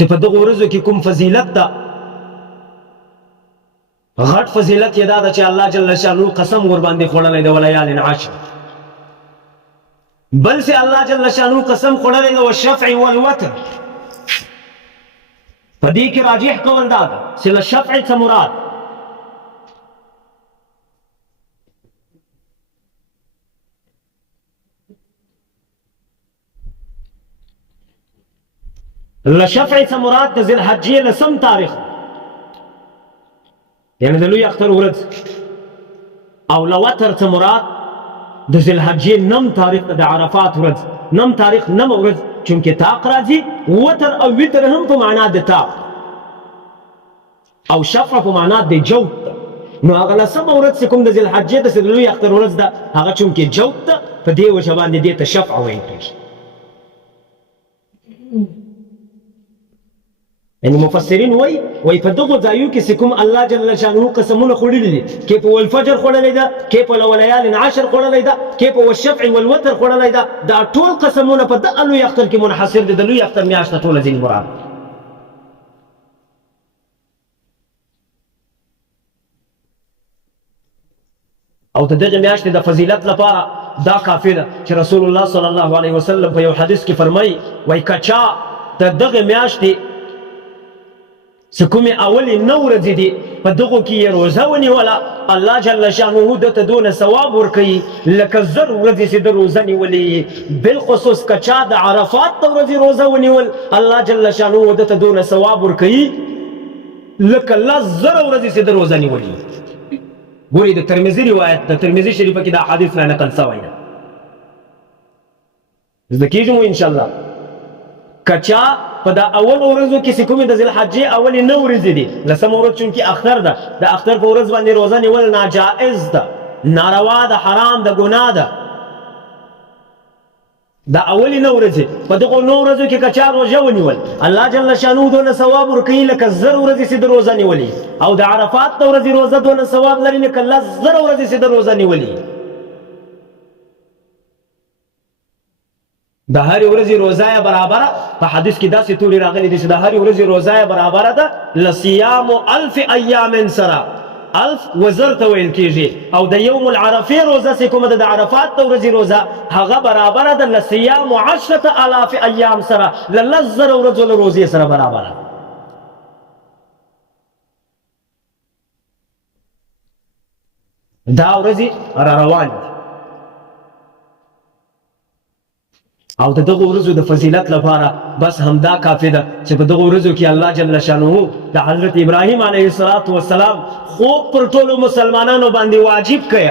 چې په دغو ورځو کې کوم فضیلت ده، غټ فضیلت یې دا ده چې الله جل شانه قسم ورباندې خوړلی دی ولیال عشر. بل سے الله جل شانه قسم خوړلی دی والشفع والوتر. په دې کې راجح قول دا ده چې له شفع څه مراد لشفع څه مراد د ذوالحجې لسم تاریخ، یعنی د لوی اختر ورځ، او لوتر څه مراد د ذوالحجې نم تاریخ د عرفات ورځ. نم تاریخ نم ورځ چونکې تاق راځي، وتر او وتر هم په معنا د تاق، او شفع په معنا د جوت ده. نو هغه لسمه ورځ چې کوم د ذوالحجې د لوی اختر ورځ ده هغه چونکې جوت ده، په دې وجه باندې دې ته شفع ویل کېږي. یعنی مفسرین وای په دغو ځایو کې چې کوم الله جل شانه قسمونه خوړلي دي، کې په والفجر خوړلی ده، کې په ليال عشر خوړلی ده، کې په والشفع والوتر خوړلی ده، دا ټول قسمونه په دغه لوی اختر کې منحصر دي. د لوی اختر میاشت ټوله ځینې مراد. او د دغه میاشتې د فضیلت لپاره دا کافي ده چې رسول الله صلی الله علیه وسلم په یو حدیث کې فرمایي وایي که چا د دغه میاشتې چې کومې اولې 9 ورځې دي په دغو کې یې روژه ونیوله، الله جل شانه دته دونه ثواب ورکوي لکه 1000 ورځې چې د روژه نیولې. بالخصوص که چا د عرفات د ورځې روژه ونیول، الله جل شانه دته دونه ثواب ورکوي لکه 1000 ورځې چې د روژه نیولې. ګورئ د ترمذي روایت، د ترمذي شریفه کې دا حدیث را نقل سوی ده. زده کېږي مو انشاءالله. که چا په دا اول ورځو کې چې کومې د ذوالحجې اولې 9 ورځې دي، لسمه ورځ چونکې اختر ده، د اختر په ورځ باندې روژه نیول ناجائز ده، ناروا ده، حرام ده، ګناه ده. دا اولې 9 ورځې په دغو 9 ورځو کې که چا روژه ونیول، الله جل شانه دونه ثواب ورکوي لکه 1000 ورځې چې د روژه نیولې. او د عرفات د ورځې روژه دونه ثواب لري لکه 1000 ورځې چې د روژه نیولې. د هرې ورځې روژه یې برابره، په حدیث کې داسې تورې راغلي دي چې د هرې ورځې روژه یې برابره ده لصیام 1000 ایام سره. 1000 وزر ته ویل کېږي. او د یوم العرفې روژه چې کومه ده د عرفات د ورځې روژه هغه برابره ده لصیام 10000 ایام سره، له 10,000 ورځو له روژې سره برابره. دا ورځې را روان دي. او د دغه ورځو د فضیلت لپاره بس همدا کافي ده چې په دغه ورځو کې الله جل شانه د حضرت ابراهیم علیه السلام خوب پر ټولو مسلمانانو باندې واجب کړی.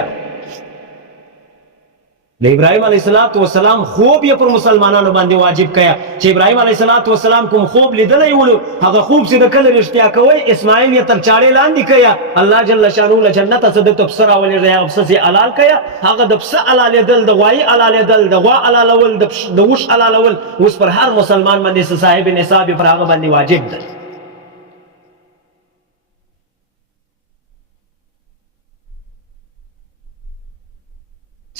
د ابراهیم علیه السلام خوب یې پر مسلمانانو باندې واجب کړی چې ابراهیم علیه السلام کوم خوب لیدلی ولو، هغه خوب چې د کله رښتیا کوئ، اسماعیل یې تر چاړې لاندې کړی. الله جل شانه له جنته څه دته پسه راولېږی، هغه پسه یې حلال کړی. هغه د پسه حلالېدل، د غوایي حلالېدل، د غوا حلالول، د وښ حلالول اوس پر هر مسلمان باندې صاحب نصاب یې پر هغه باندې واجب ده.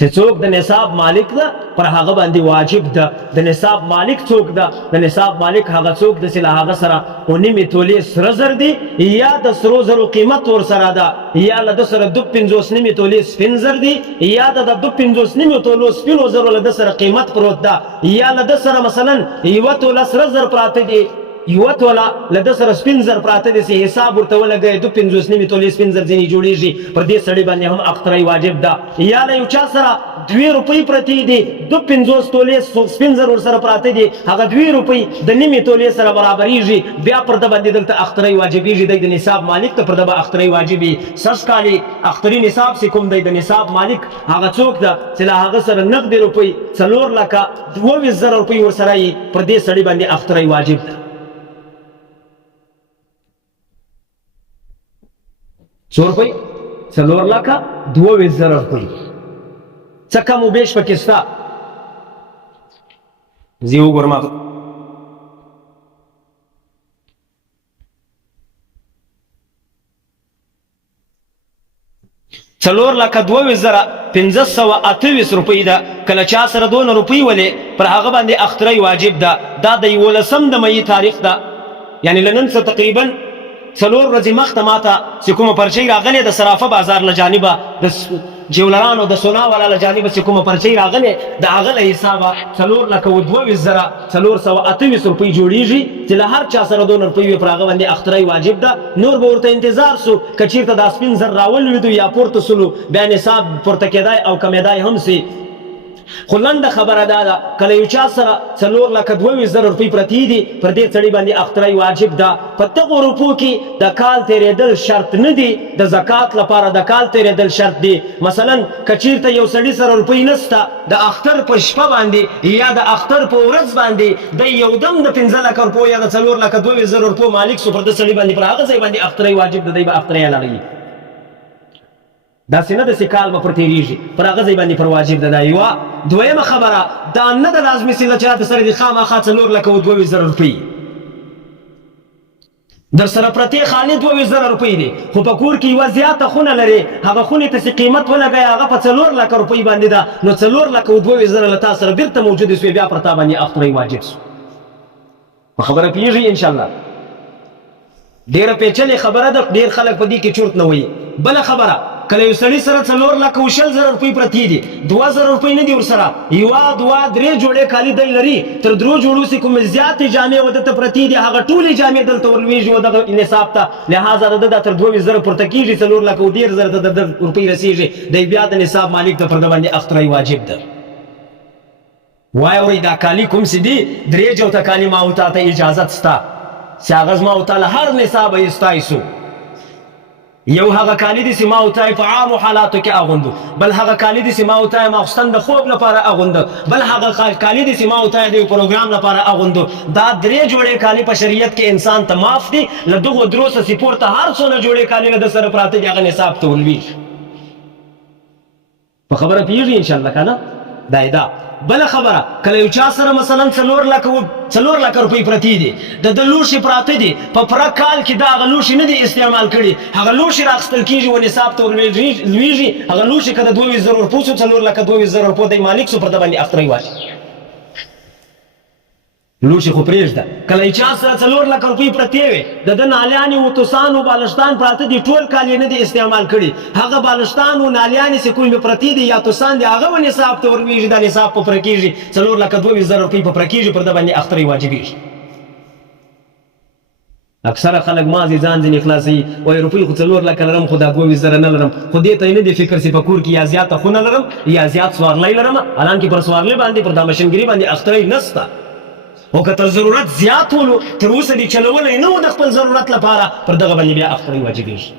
چې څوک د نصاب مالک ده پر هغه باندې واجب ده. د نصاب مالک څوک ده؟ د نصاب مالک هغه څوک ده چې له هغه سره 9 تولې سره زر دي، یا د سرو زرو قیمت ورسره ده، یا له ده سره 52 تولې سپین زر دي، یا د 52 تولو سپینو زرو له ده سره قیمت پروت ده، یا له ده سره مثلا 1 توله سره زر پراته دي، 1 توله له ده سره سپین زر پراته دي چې حساب ورته ولګوي 52 تولې سپین زر ځینې جوړېږي، پر دې سړي باندې هم اختری واجب ده. یا له یو چا سره 2 روپۍ پرتې دي، 52 تولې سپین زر ورسره پراته دي، هغه 2 روپۍ د 9 تولې سره برابرېږي، بیا پر ده باندې دلته اختری واجبېږي. دی د نصاب مالک ته پر ده به اختری واجبي. 6 کالي اختري نصاب چې کوم دی د نصاب مالک هغه څوک ده چې له هغه سره نقدې روپۍ 4,22,000 روپۍ ورسره یي، پر دې سړي باندې اختری واجب ده. 100 روپۍ 4,22,000 روپۍ څه کم و بیش پکې شته. زه یې وګورم 4,22,528 روپۍ ده. کله چا سره 2 روپۍ ولې پر هغه باندې اختری واجب ده. دا د 11 د مې تاریخ ده یعنی لنن څه تقریبا 4 ورځې مخته ماته چې کومه پرچۍ راغلې د صرافه بازار له جانبه د جیولرانو د سونا والا له جانبه چې کومه پرچۍ راغلې د هغه له حسابه 4,22,428 روپۍ جوړېږي چې له هر چا سره 2 روپۍ وي پر هغه باندې اخترۍ واجب ده. نور به ورته انتظار سو که چېرته دا سپین زر راولوېدو یا پورته سلو بیا نصاب پورته کېدای او کمېدای هم سي. خو لنډه خبره دا ده کله یو چا سره 4,22,000 روپۍ پرتې دي پر دې سړي باندې اخترۍ واجب ده. په دغو روپو کې د کال تېرېدل شرط نه دي، د زکات لپاره د کال تېرېدل شرط دي. مثلا که چېرته یو سړي سره روپۍ نسته د اختر په شپه باندې یا د اختر په ورځ باندې د یودم د 15 لکه روپو یا د 4,22,000 روپو مالک سو پر د سړي باندې پر هغه ځای باندې اخترۍ واجب ده، دی به اخترۍ لړوي. داسې نه داسې کال به پر تېرېږي پر هغه ځای باندې پر واجب ده. دا یوه. دویمه خبره دا نه ده لازمي چې له چاته سره دې خامخا 4,22,000 روپۍ در سره پرتې خالي 22,000 روپۍ دي، خو په کور کې یوه زیاته خونه لري، هغه خونې ته چې قیمت ولګوي هغه په 4 لکه روپۍ باندې ده، نو 4,22,000 له تا سره بېرته موجودې سوې، بیا پر تا باندې اخترۍ واجب سو. په خبره پوهېږئ انشاءالله. ډېره پیچلې خبره ده، ډېر خلک په دې کې چورت نه وایي. بله خبره کله یو سړي سره 4,20,000 روپۍ پرتې دي، 2,000 روپۍ نه دي ورسره، یوه 2 3 جوړې کالي دی لري، تر 3 جوړو سې کومې زیاتې جامې ودته پرتې دي هغه ټولې جامې دلته ورلوېږي و دغه نصاب ته، لهذا د ده دا تر 22,000 پورته کېږي، 4,13,000 ته د روپۍ رسېږي، دی بیا د نصاب مالک ته پر ده باندې اخترۍ واجب ده. وایه وایي دا کالي کوم څه دي 3 جوته کالي ما او تا ته اجازت سته چې هغه زما او تا له هر نصابه ایستی سو. یو هغه کالي دي چې ما او تا په عامو حالاتو کې اغوندو، بل هغه کالي دي چې ما او تا ماخوستن د خوب لپاره اغوندو، بل هغه کالي دي چې ما او تا د پروګرام لپاره اغوندو. دا 3 جوړې کالي په شریعت کې انسان ته معاف دي، له دغو 3 څخه پورته هر څونه جوړې کالي له د سره پراته دي هغه نصاب ته ولوېږي. په خبره پوهېږي انشاءالله که نه؟ دا یې ده. بله خبره کله یو چا سره مثلا 4 لکه روپۍ پرتې دي، د ده لوښي پراته دي، په پوره کال کې دا هغه لوښي نه دي استعمال کړي، هغه لوښي راخیستل کېږي و نصاب ته ورلوېږي، هغه لوښي که د 22,000 روپو سو 4,22,000 روپو دی مالک سو پر ده باندې اخترۍ واجب. لوښي خو پرېږده. کله یې چا سره 4 لکه روپۍ پرتې وې، د ده نالیانې و توسان و بالښتان پراته دي، ټول کال یې نه دي استعمال کړي، هغه بالښتان و نالیانې چې کومې پرتې دي یا توسان دي هغه و نصاب ته ورلوېږي، دا نصاب په پوره کېږي، 4,22,000 روپۍ په پوره کېږي، پر ده باندې اخترۍ واجبېږي. اکثره خلک مازې ځان ځینې خلاصوي، وایي روپۍ خو 4 لکه لرم خو دا 22,000 نه لرم، خو دې ته یې نه دي فکر چې په کور کې یا زیاته خونه لرم یا زیات سوارلی لرم، حالانکې پر سوارلۍ باندې پر دا مشینګري باندې اخترۍ نسته. او که تر ضرورت زیات ولو تر اوسه دې چلولی نه و د خپل ضرورت لپاره پر دغه باندې بیا اخترۍ واجبېږي.